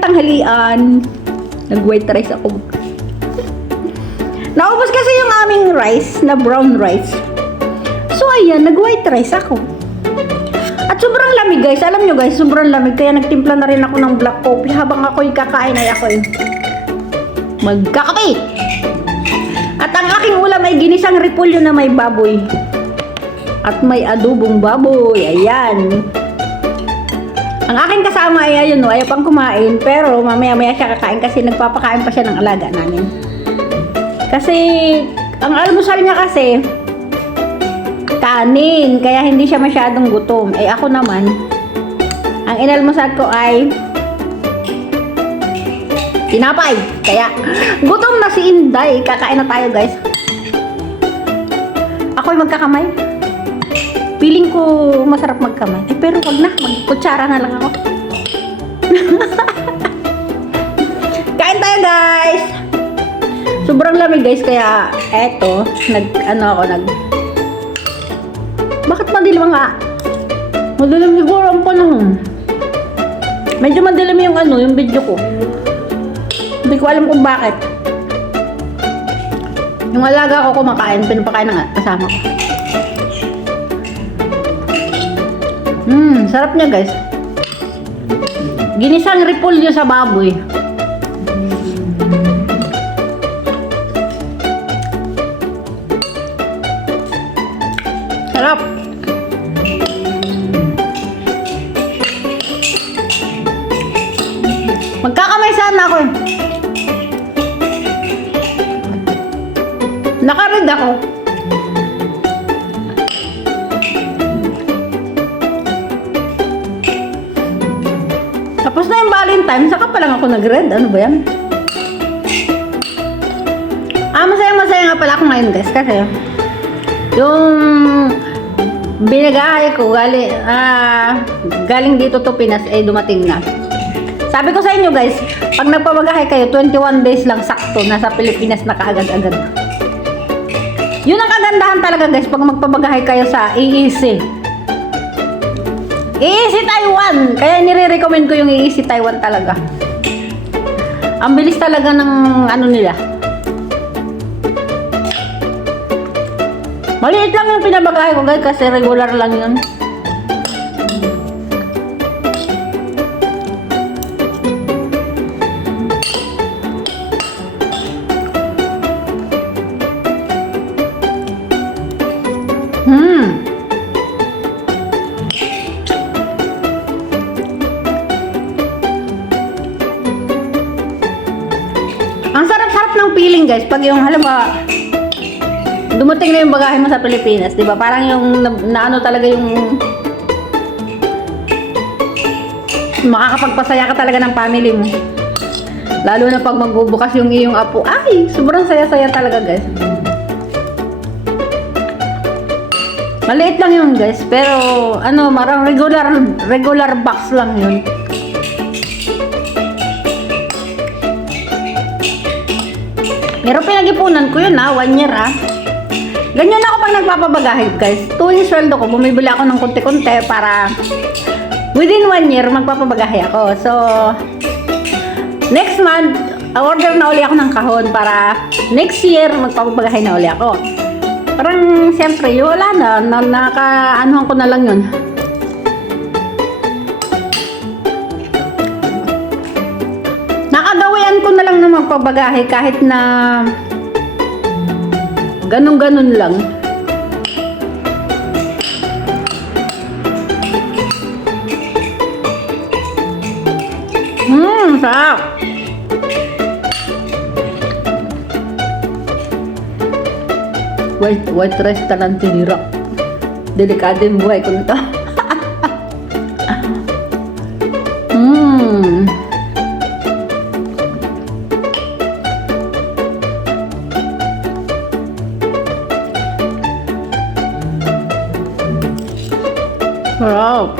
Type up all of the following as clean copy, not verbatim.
tayong tanghalian. Nag-white rice ako. Naubos kasi yung aming rice na brown rice. So ayan, nag-white rice ako. At sobrang lamig guys. Alam nyo guys, sobrang lamig. Kaya nagtimpla na rin ako ng black coffee. Habang ako'y kakain ay ako'y magkakape. At ang aking ulam ay ginisang repolyo na may baboy. At may adobong baboy. Ayan. Ang aking kasama ay ayun, ayaw pang kumain. Pero mamaya-maya siya kakain kasi nagpapakain pa siya ng alaga namin. Kasi, ang almusal niya kasi, kanin. Kaya hindi siya masyadong gutom. Eh ako naman, ang inalmusal ko ay tinapay. Kaya, gutom na si Inday. Kakain na tayo guys. Ako'y magkakamay. Feeling ko masarap magkamay. Eh pero wag na, magkutsara na lang ako. Kain tayo guys. Sobrang lamig guys, kaya eto, bakit madilim nga? Madilim siguro ang panahon. Medyo madilim yung video ko. Hindi ko alam kung bakit. Yung alaga ko kumakain, pinapakain ng kasama ko. Sarap niya guys. Ginisang repolyo sa baboy. Sarap. Magkakamay sana ako. Nakarid ako. Tapos na yung Valentine, saka pa lang ako nag-red. Ano ba yan? Masaya-masaya nga pala ako ngayon guys. Kasi yung binagahay ko galing dito to Pinas ay dumating na. Sabi ko sa inyo guys, pag nagpabagahay kayo, 21 days lang sakto, nasa Pilipinas na kaagad-agad. Yun ang kagandahan talaga guys, pag magpabagahay kayo sa EEC. EEC Taiwan! Kaya nire-recommend ko yung EEC Taiwan talaga. Ang bilis talaga ng nila. Maliit lang yung pinabagahay ko guys, kasi regular lang yun. Ang sarap-sarap ng feeling guys, pag yung halimbawa dumating na yung bagahe mo sa Pilipinas, di ba? Parang yung naano talaga yung makakapagpasaya ka talaga ng family mo. Lalo na pag magbubukas yung iyong apo. Ay, sobrang saya-saya talaga guys. Maliit lang yun guys, pero marang regular box lang yun. Pero pinag-ipunan ko yun 1 year Ganyan ako pag nagpapabagahe guys. Tuwing sweldo ko, bumibili ako ng konti-konti para within 1 year magpapabagahe ako. So, next month, order na uli ako ng kahon para next year magpapabagahe na uli ako. Parang siyempre, wala na. Nakaanuhan ko na lang yun. Nakagawian ko na lang na magpabagahe kahit na ganun-ganun lang. Sarap. White rice talang tinira. Delikado yung buhay ko nito. Sarap.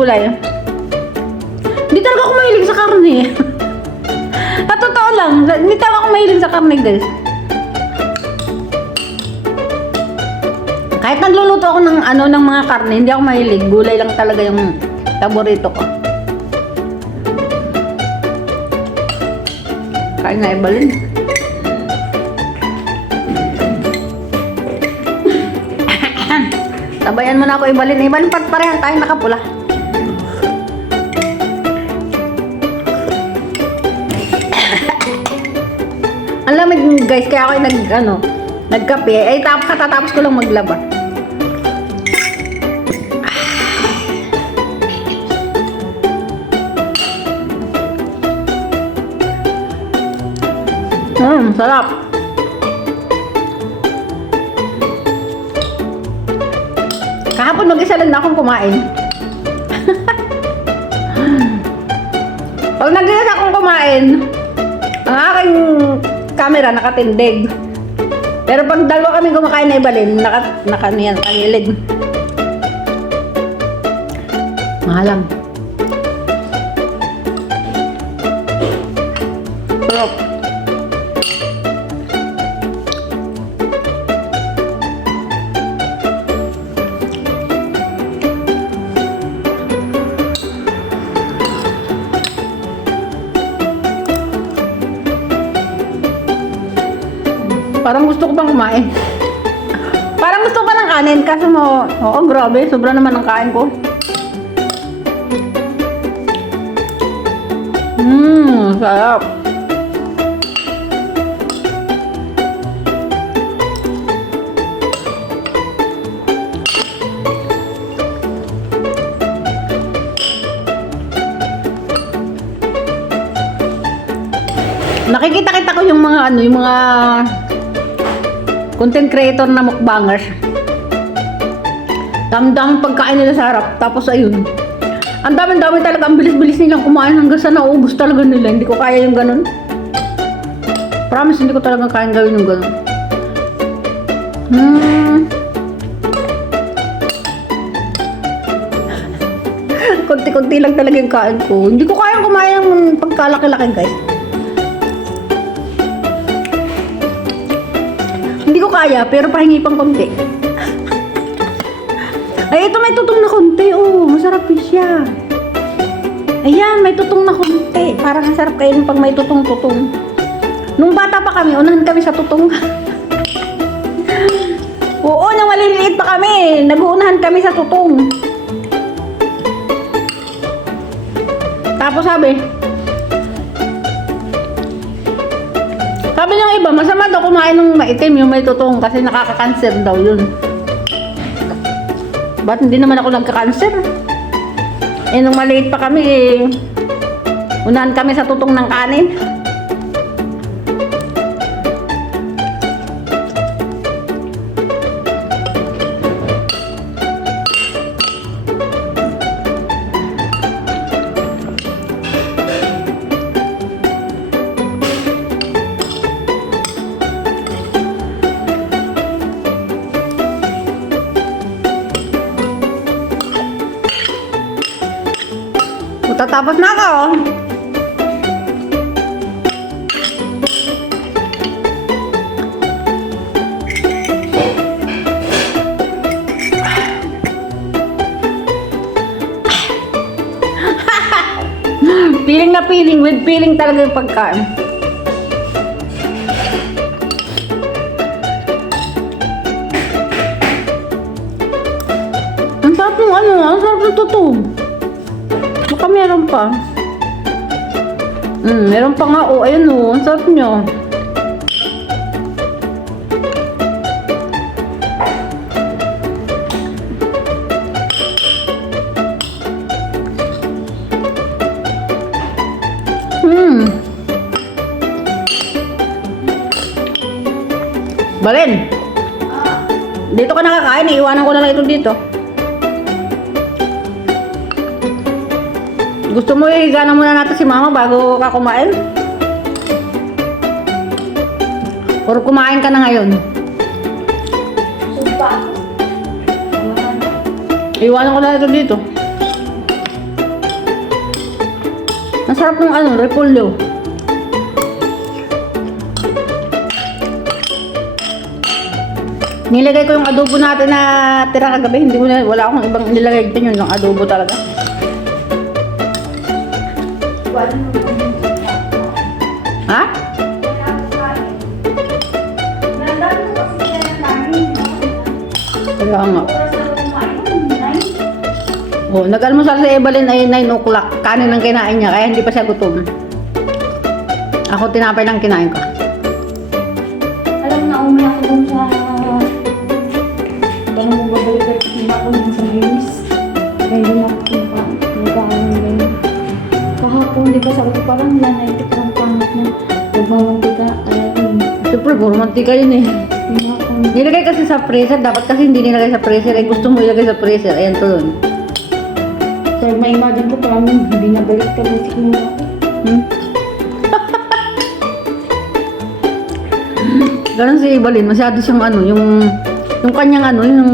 gulay. Hindi talaga ako mahilig sa karne. At totoo lang, hindi talaga ako mahilig sa karne, guys. Kahit nagluluto ako ng ng mga karne, hindi ako mahilig. Gulay lang talaga yung paborito ko. Kain na ibalin. Sabayan mo na ako ibalin. Ibalin parehan tayong nakapula. Ang lamig guys, kaya ako nagkape. Ay katatapos ko lang maglaba. Sarap. Kahapon mag-isa lang na akong kumain. Pag nag-isa akong kumain, ang aking camera nakatindig. Pero pag dalawa kami kumakain na ibalin, nakagilid. Mahalang. Sarap. Parang gusto ko pang kumain. Parang gusto ko pa ng kanin. Kaso oo, grabe. Sobra naman ang kain ko. Sarap. Nakikita ko yung mga content creator na mukbangers. Dami-dami pagkain nila sa harap. Tapos ayun. Ang dami-dami talaga. Ang bilis-bilis nilang kumain hanggang sa naubos talaga nila. Hindi ko kaya yung ganun. Promise, hindi ko talaga kaya gawin yung ganun. Kunti-kunti lang talaga yung kain ko. Hindi ko kaya kumain ng pagkalaki-laki, guys. Hindi ko kaya, pero pahingi pang konti. Ay, ito may tutong na konti. Oh, masarap siya. Ayan, may tutong na konti. Parang ang sarap kainin pag may tutong-tutong. Nung bata pa kami, unahan kami sa tutong. Oo, nang maliliit pa kami, nag-uunahan kami sa tutong. Tapos sabi ng iba, masama daw kumain ng maitim, yung may tutong, kasi nakaka-cancer daw yun. Ba't hindi naman ako nagka-cancer? Nung maliit pa kami, unahan kami sa tutong ng kanin. Tatapos na ako. Feeling na feeling, with feeling talaga yung pagkain. Ang sarap ng ang sarap ng tutong. Baka meron pa. Meron pa nga. Oh, ayun oh. Ang sarap nyo. Balin. Dito ka nakakain. Iiwanan ko na lang ito dito. Gusto mo higa na muna natin si mama bago ka kumain? Or kumain ka na ngayon? Iwanan ko na ito dito. Ang sarap ng ano, repolyo. Nilagay ko yung adobo natin na tira kagabi. Hindi ko na, wala akong ibang nilagay dyan, yun yung adobo talaga. Ha? Kaya nga. Oh, nag-almusal si Evelyn ay 9 o'clock. Kanin ang kinain niya, kaya hindi pa siya gutom. Ako tinapay lang kinain ko. Alam na, umay ako dun sa... Ganun mo babalik at hindi ako dun sa linis. Kaya hindi na ako nagkakaroon ngayon. Kahapon, di ba sabi ko parang wala na ito parang pangit na. Nagmamanti ka, kaya yun. Siyempre, romantika yun eh. Hindi na ako. Nilagay kasi sa freezer. Dapat kasi hindi nilagay sa freezer. Eh, gusto mo ilagay sa freezer. Ayan to yun. Sir, ma-imagine ko parang hindi na balik ka na siguro. Ganun si Evelyn. Masyado siyang ano, yung kanyang ano, yung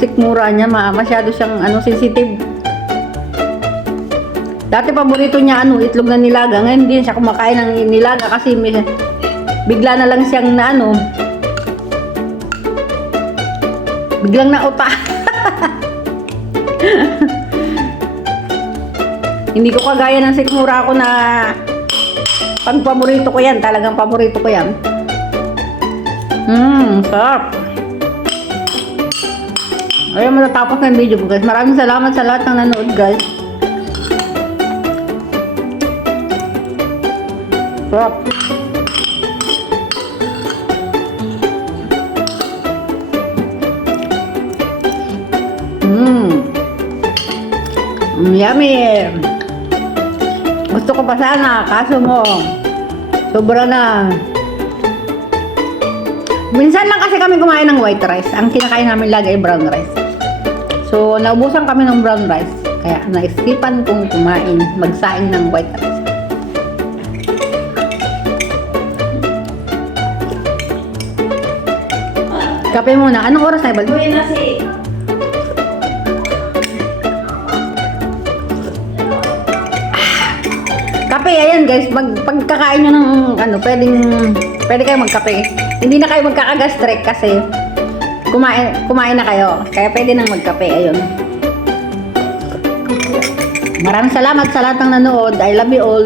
sikmura niya, masyado siyang ano, sensitive. Dati paborito niya ano, itlog na nilaga. Ngayon hindi siya kumakain ng nilaga kasi bigla na lang siyang na ano, biglang nauta. Hindi ko kagaya ng sikmura ko na pag paborito ko yan, talagang paborito ko yan. Sarap. Ayun, matatapos na yung video ko guys. Maraming salamat sa lahat ng nanood guys. Sarap. Yummy. Gusto ko pa sana, kaso mo sobra na. Minsan lang kasi kami kumain ng white rice. Ang kinakain namin lagi ay brown rice. So, naubusan kami ng brown rice. Kaya, na-skipan kong kumain, magsaing ng white rice. Kape muna. Anong oras na, Ibal? Uy, nasi. Kape, ayan guys, pagkakain nyo ng ano, pwede kayo magkape. Hindi na kayo magkakagastrek kasi kumain na kayo. Kaya pwede nang magkape, ayun. Maraming salamat sa lahat ng nanood. I love you all.